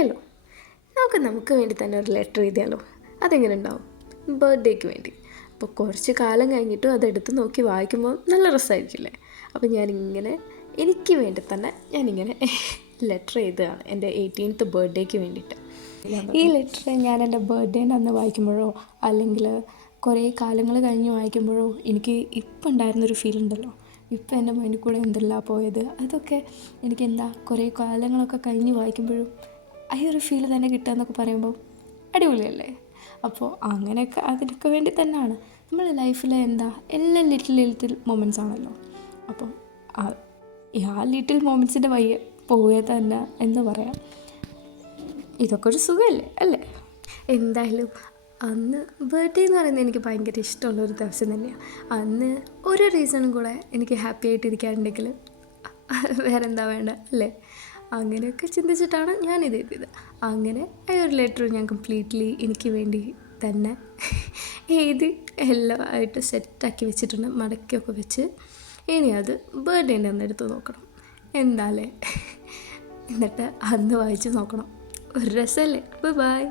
Hello, നമുക്ക് വേണ്ടി തന്നെ ഒരു ലെറ്റർ എഴുതിയാലോ? അതെങ്ങനെ ഉണ്ടാവും? ബർത്ത്ഡേക്ക് വേണ്ടി. അപ്പോൾ കുറച്ച് കാലം കഴിഞ്ഞിട്ടും അതെടുത്ത് നോക്കി വായിക്കുമ്പോൾ നല്ല രസമായിരിക്കില്ലേ? അപ്പോൾ ഞാനിങ്ങനെ എനിക്ക് വേണ്ടി തന്നെ ഞാനിങ്ങനെ ലെറ്റർ എഴുതുകയാണ് എൻ്റെ 18th ബർത്ത്ഡേക്ക് വേണ്ടിയിട്ട്. ഈ ലെറ്റർ ഞാൻ എൻ്റെ ബർത്ത്ഡേൻ്റെ അന്ന് വായിക്കുമ്പോഴോ അല്ലെങ്കിൽ കുറേ കാലങ്ങൾ കഴിഞ്ഞ് വായിക്കുമ്പോഴോ എനിക്ക് ഇപ്പം ഉണ്ടായിരുന്നൊരു ഫീൽ ഉണ്ടല്ലോ, ഇപ്പം എൻ്റെ മൈൻഡിൽ കൂടെ എന്തെല്ലാം പോയത്, അതൊക്കെ എനിക്ക് കുറേ കാലങ്ങളൊക്കെ കഴിഞ്ഞ് വായിക്കുമ്പോഴും ആ ഒരു ഫീൽ തന്നെ കിട്ടുക എന്നൊക്കെ പറയുമ്പോൾ അടിപൊളിയല്ലേ? അപ്പോൾ അങ്ങനെയൊക്കെ അതിനൊക്കെ വേണ്ടി തന്നെയാണ് നമ്മുടെ ലൈഫിലെ എല്ലാം ലിറ്റിൽ മൊമെൻറ്റ്സ് ആണല്ലോ. അപ്പം ആ ലിറ്റിൽ മൊമെൻറ്റ്സിൻ്റെ വയ്യ പോവുക തന്നെ എന്ന് പറയാം. ഇതൊക്കെ ഒരു സുഖമല്ലേ അല്ലേ? എന്തായാലും അന്ന് ബർത്ത്ഡേ എന്ന് പറയുന്നത് എനിക്ക് ഭയങ്കര ഇഷ്ടമുള്ളൊരു ദിവസം തന്നെയാണ്. അന്ന് ഒരു റീസണും കൂടെ എനിക്ക് ഹാപ്പി ആയിട്ടിരിക്കാനുണ്ടെങ്കിൽ വേറെ എന്താ വേണ്ട അല്ലേ? അങ്ങനെയൊക്കെ ചിന്തിച്ചിട്ടാണ് ഞാനിത് എഴുതിയത്. അങ്ങനെ ആ ഒരു ലെറ്റർ ഞാൻ കംപ്ലീറ്റ്ലി എനിക്ക് വേണ്ടി തന്നെ എഴുതി എല്ലാം ആയിട്ട് സെറ്റാക്കി വെച്ചിട്ടുണ്ട്, മടക്കിയൊക്കെ വെച്ച്. ഇനി അത് ബർത്ത്ഡേൻ്റെ അന്ന് എടുത്ത് നോക്കണം എന്താല്ലേ, എന്നിട്ട് അന്ന് വായിച്ച് നോക്കണം. ഒരു രസമല്ലേ? ബൈ.